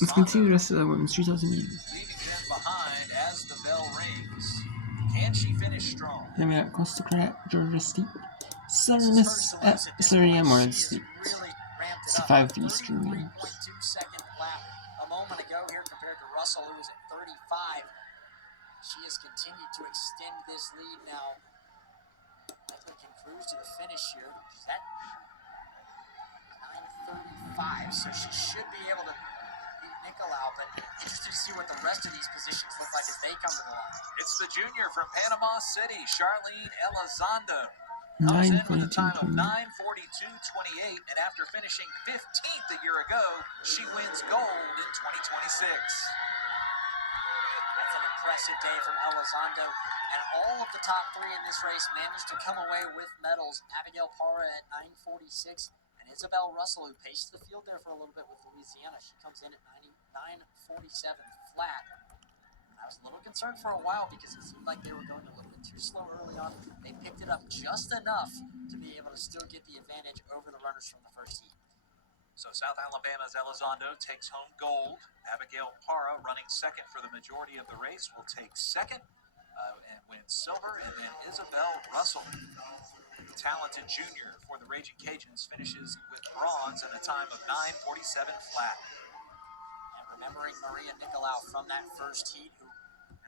Let's continue the rest of the women's 3,000 meters. Leaving them behind as the bell rings. Can she finish strong? Then we got Costa Crack, Georgia State. Southern Miss at Serena Moran State. It's a 5 Eastern games. 3.2-second lap a moment ago here compared to Russell, who was at 35. She has continued to extend this lead now. Likely can cruise to the finish here. She's at 9:35, so she should be able to beat Nicolau, but interested to see what the rest of these positions look like as they come to the line. It's the junior from Panama City, Charlene Elizondo. Comes in with a time of 9:42.28, and after finishing 15th a year ago, she wins gold in 2026. That's an impressive day from Elizondo, and all of the top three in this race managed to come away with medals. Abigail Parra at 9:46, and Isabel Russell, who paced the field there for a little bit with Louisiana, she comes in at 9:47 flat. I was a little concerned for a while because it seemed like they were going a little bit too slow early on. They picked it up just enough to be able to still get the advantage over the runners from the first heat. So South Alabama's Elizondo takes home gold. Abigail Parra, running second for the majority of the race, will take second and win silver. And then Isabel Russell, talented junior for the Raging Cajuns, finishes with bronze in a time of 9:47 flat. Remembering Maria Nicolau from that first heat, who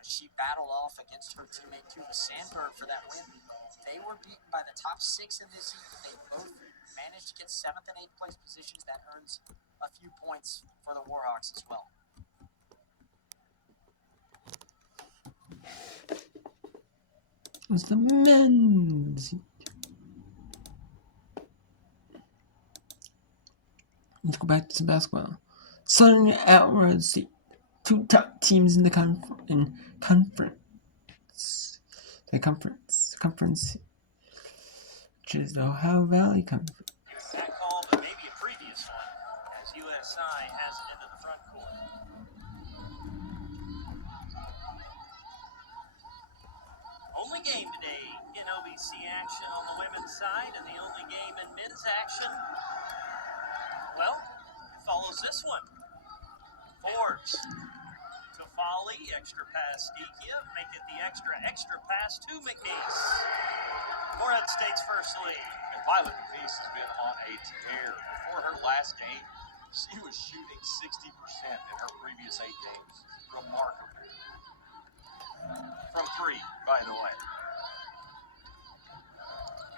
she battled off against her teammate Tuva Sandberg for that win. They were beaten by the top 6 in this heat. They both managed to get 7th and 8th place positions. That earns a few points for the Warhawks as well. It's the men's. Let's go back to basketball. Southern Alabama State, 2 top teams in the conference, which is the Ohio Valley Conference. That call, but maybe a previous one, as USI has it into the front court. Only game today in OVC action on the women's side, and the only game in men's action, well, follows this one. Forbes to Folly, extra pass Dekia, make it the extra pass to McNeese. Morehead State's first lead. And Violet McNeese has been on a tear. Before her last game, she was shooting 60% in her previous 8 games. Remarkable. From 3, by the way.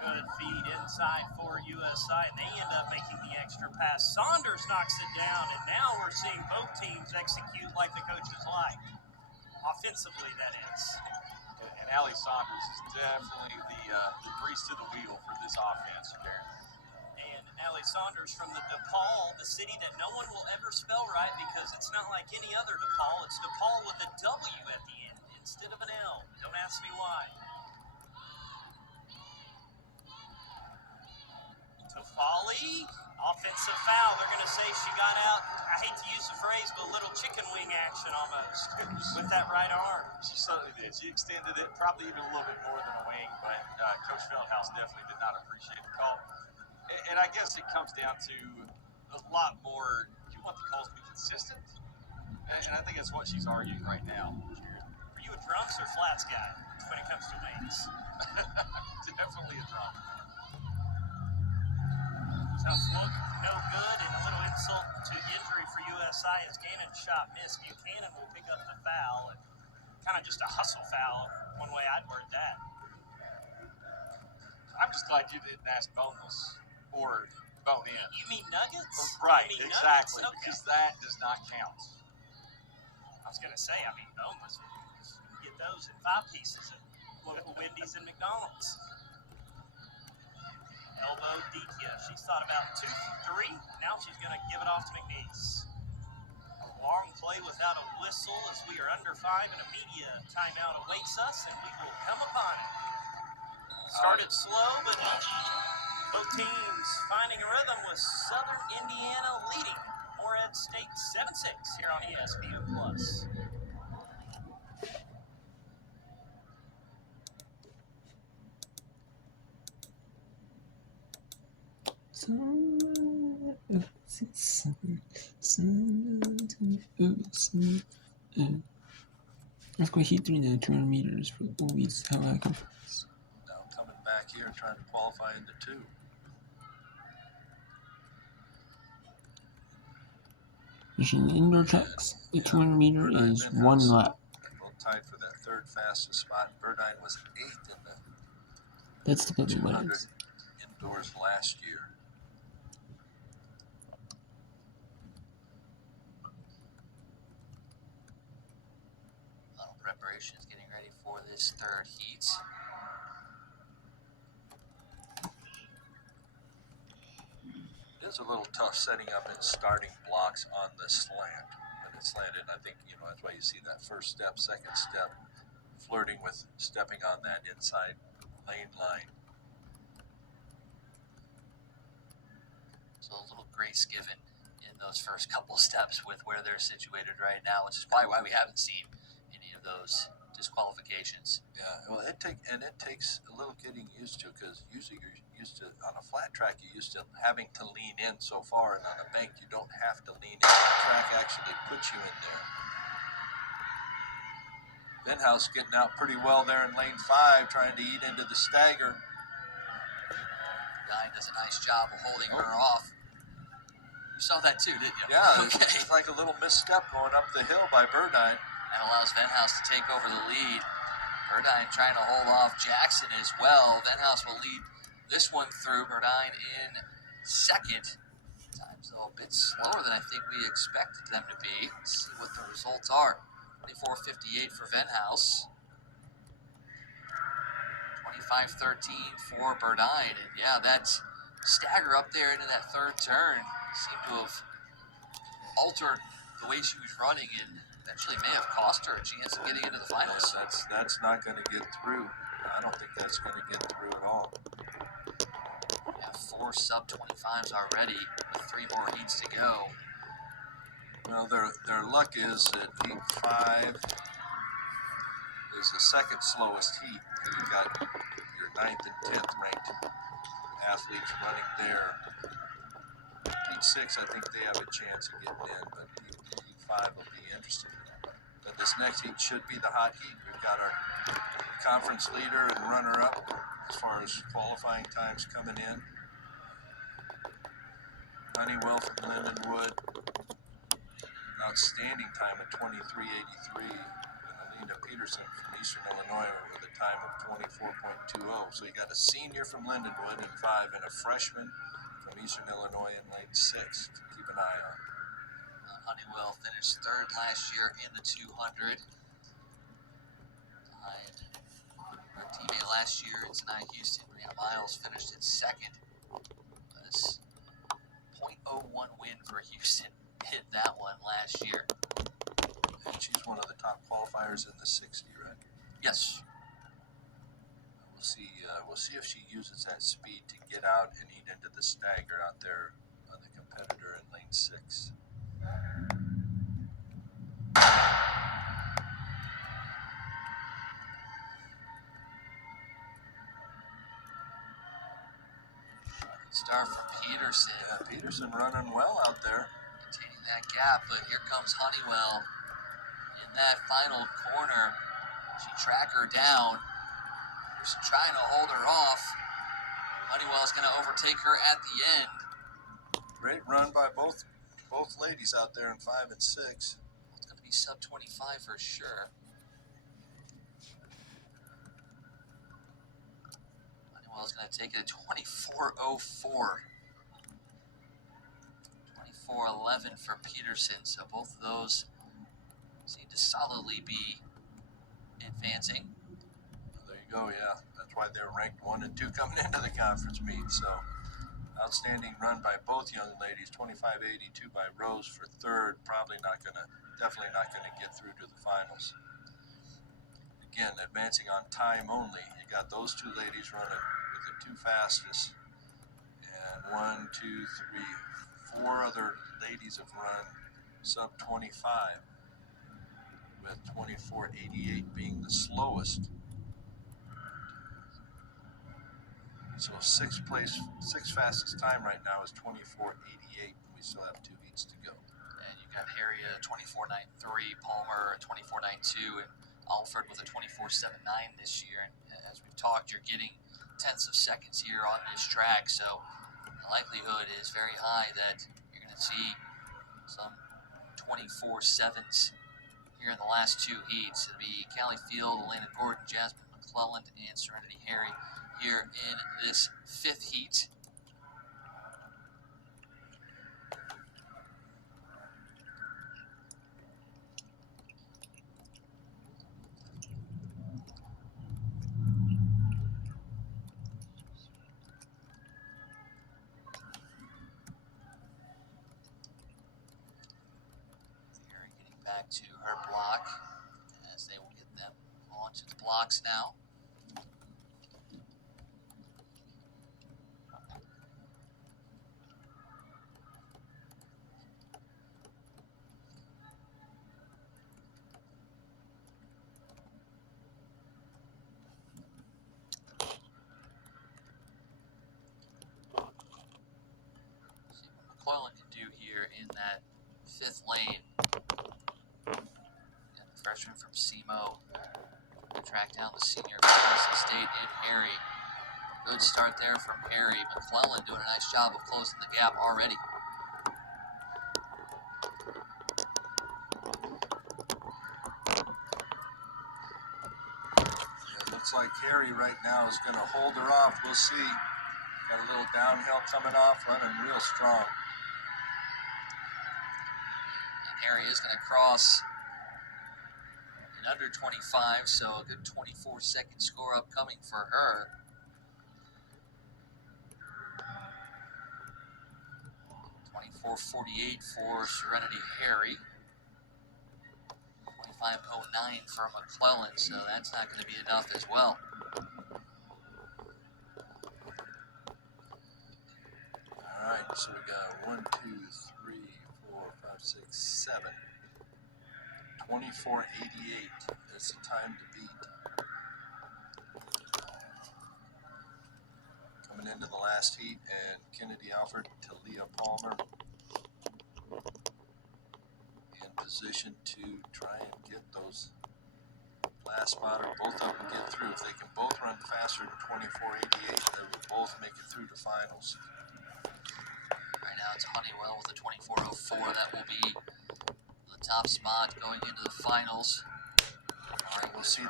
Good feed inside for USI, and they end up making the extra pass. Saunders knocks it down, and now we're seeing both teams execute like the coaches like. Offensively, that is. And Allie Saunders is definitely the grease to the wheel for this offense, Darren. And Allie Saunders from the DePaul, the city that no one will ever spell right because it's not like any other DePaul. It's DePaul with a W at the end instead of an L. Don't ask me why. Folly, offensive foul. They're going to say she got out, I hate to use the phrase, but a little chicken wing action almost with that right arm. She certainly did. She extended it probably even a little bit more than a wing, but Coach Feldhouse definitely did not appreciate the call. And I guess it comes down to a lot more, you want the calls to be consistent, and I think that's what she's arguing right now. Are you a drunks or flats guy when it comes to wings? Definitely a drunk. Tough look, no good, and a little insult to injury for USI as Gannon's shot missed. Buchanan will pick up the foul, and kind of just a hustle foul, one way I'd word that. I'm just glad you didn't ask boneless or bone in. You mean nuggets? Right, mean exactly, nuggets? Okay. because that does not count. I was going to say, boneless, you get those in 5 pieces at local Wendy's and McDonald's. Elbow Dekia. She's thought about 2, 3. Now she's going to give it off to McNeese. A long play without a whistle as we are under 5 and a media timeout awaits us, and we will come upon it. Started slow, but both teams finding a rhythm with Southern Indiana leading Morehead State 7-6 here on ESPN+. Earthquake Heat 3 to 200 meters for Louise Hawaii Conference. Now coming back here and trying to qualify into 2. Machine indoor tracks. The 200 meter is 1 lap. Both tied for that third fastest spot. Burdine was 8th in the That's the Bubby 200 Williams. indoors last year. A lot of preparations getting ready for this third heat. It is a little tough setting up and starting blocks on the slant. When it's slanted, I think, that's why you see that first step, second step, flirting with stepping on that inside lane line. So a little grace given in those first couple steps with where they're situated right now, which is probably why we haven't seen any of those disqualifications. Yeah, well, it takes a little getting used to, because usually you're used to, on a flat track, you're used to having to lean in so far, and on a bank you don't have to lean in. The track actually puts you in there. Venhouse getting out pretty well there in lane 5, trying to eat into the stagger. Guy does a nice job of holding her off. You saw that too, didn't you? Yeah, Okay. it's like a little misstep going up the hill by Burdine. And allows Venhouse to take over the lead. Burdine trying to hold off Jackson as well. Venhouse will lead this one through. Burdine in second. Times though a bit slower than I think we expected them to be. Let's see what the results are. 24:58 for Venhouse. 25:13 for Burdine. And yeah, that stagger up there into that third turn seemed to have altered the way she was running and eventually may have cost her a chance of getting into the finals. That's not going to get through. I don't think that's going to get through at all. We have 4 sub-25s already with 3 more heats to go. Well, their luck is that heat 5 is the second slowest heat. You've got your 9th and 10th ranked athletes running there. Heat 6, I think they have a chance of getting in, but heat 5 will be interesting. But this next heat should be the hot heat. We've got our conference leader and runner-up as far as qualifying times coming in. Honeywell from Lindenwood, outstanding time of 23:83, and Alina Peterson from Eastern Illinois with a time of 24.20. So you got a senior from Lindenwood in 5 and a freshman from Eastern Illinois in lane 6 to keep an eye on. Honeywell finished 3rd last year in the 200. Her teammate last year in Sinai Houston, Brianna Miles, finished in 2nd. It was 0.01 win for Houston. Hit that one last year. And she's one of the top qualifiers in the 60, right? Yes. We'll see if she uses that speed to get out and eat into the stagger out there on the competitor in lane 6. Start from Peterson. Yeah, Peterson running well out there. Maintaining that gap, but here comes Honeywell in that final corner. She tracked her down. She's trying to hold her off. Honeywell's going to overtake her at the end. Great run by both ladies out there in 5 and 6. It's going to be sub-25 for sure. Honeywell's going to take it at 24:04. 24:11 for Peterson. So both of those seem to solidly be advancing. There you go, yeah. That's why they're ranked 1 and 2 coming into the conference meet. So outstanding run by both young ladies. 25:82 by Rose for 3rd. Definitely not gonna get through to the finals. Again, advancing on time only. You got those 2 ladies running with the 2 fastest, and 1, 2, 3, 4 other ladies have run sub 25, with 24:88 being the slowest. So 6th fastest time right now is 24:88, and we still have 2 heats to go. And you got Harry at a 24.93, Palmer at 24.92, and Alford with a 24.79 this year. And as we've talked, you're getting tenths of seconds here on this track, so the likelihood is very high that you're going to see some 24.7s here in the last two heats. It'll be Callie Field, Elena Gordon, Jasmine McClelland, and Serenity Harry here in this fifth heat. Harry getting back to her block as they will get them onto the blocks now. See what McClellan can do here in that fifth lane. Got the freshman from SEMO. Track down the senior from NC State in Harry. Good start there from Harry. McClellan doing a nice job of closing the gap already. It looks like Harry right now is going to hold her off. We'll see. Got a little downhill coming off, running real strong. And Harry is going to cross in under 25, so a good 24-second score upcoming for her. 24:48 for Serenity Harry. 25:09 for McClellan, so that's not going to be enough as well. All right, so we got 1, 2, 3, 4, 5, 6, 7. 24:88. That's the time to beat. Coming into the last heat, and Kennedy Alford to Leah Palmer in position to try and get those last spot, or both of them get through. If they can both run faster than 24:88, they will both make it through the finals. Right now it's Honeywell with a 24:04. That will be the top spot going into the finals. All right, we'll see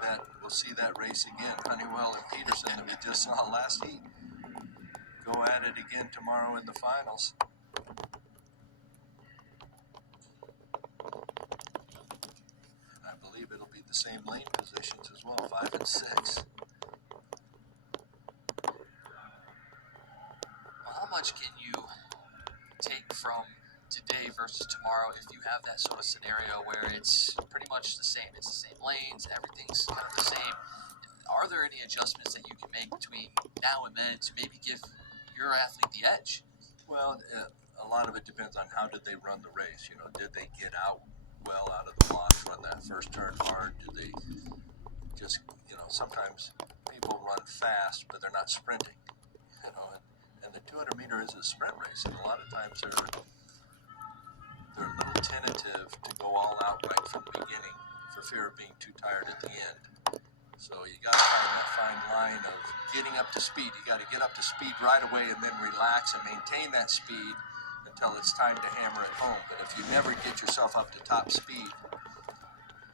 that race again. Honeywell and Peterson that we just saw last heat go at it again tomorrow in the finals. And I believe it'll be the same lane positions as well, 5 and 6. Well, how much can you take from today versus tomorrow if you have that sort of scenario where it's pretty much the same? It's the same lanes, everything's kind of the same. Are there any adjustments that you can make between now and then to maybe give your athlete the edge? Well, a lot of it depends on how did they run the race. You know, did they get out well out of the blocks, run that first turn hard? Did they just, you know, sometimes people run fast, but they're not sprinting. You know, and the 200 meter is a sprint race, and a lot of times they're a little tentative to go all out right from the beginning for fear of being too tired at the end. So you got to find that fine line of getting up to speed. You got to get up to speed right away and then relax and maintain that speed until it's time to hammer it home. But if you never get yourself up to top speed,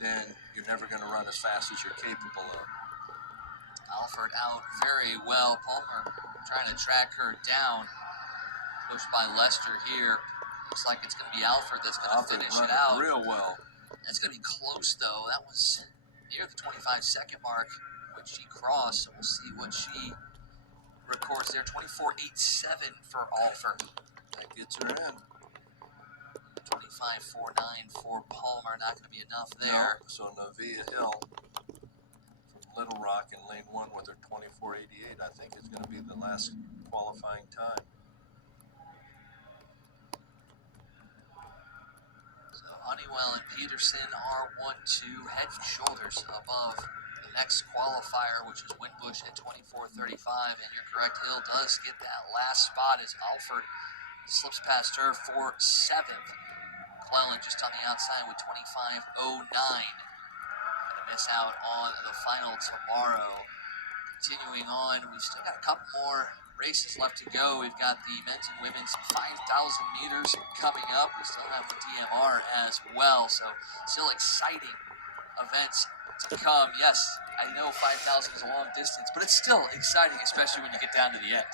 then you're never going to run as fast as you're capable of. Alford out very well. Palmer trying to track her down. Pushed by Lester here. Looks like it's going to be Alford that's going to finish it out. Real well. That's going to be close, though. That was near the 25-second mark, which she crossed. So we'll see what she records there. 24:87 for Alford. That gets her in. 25:49 for Palmer. Not going to be enough there. No. So Navia Hill from Little Rock in lane 1 with her 24:88, I think is going to be the last qualifying time. Honeywell and Peterson are 1-2, head and shoulders above the next qualifier, which is Winbush at 24:35. And you're correct, Hill does get that last spot as Alford slips past her for 7th. McClellan just on the outside with 25.09. Gonna miss out on the final tomorrow. Continuing on, we've still got a couple more races left to go. We've got the men's and women's 5,000 meters coming up. We still have the DMR as well, so still exciting events to come. Yes, I know 5,000 is a long distance, but it's still exciting, especially when you get down to the end.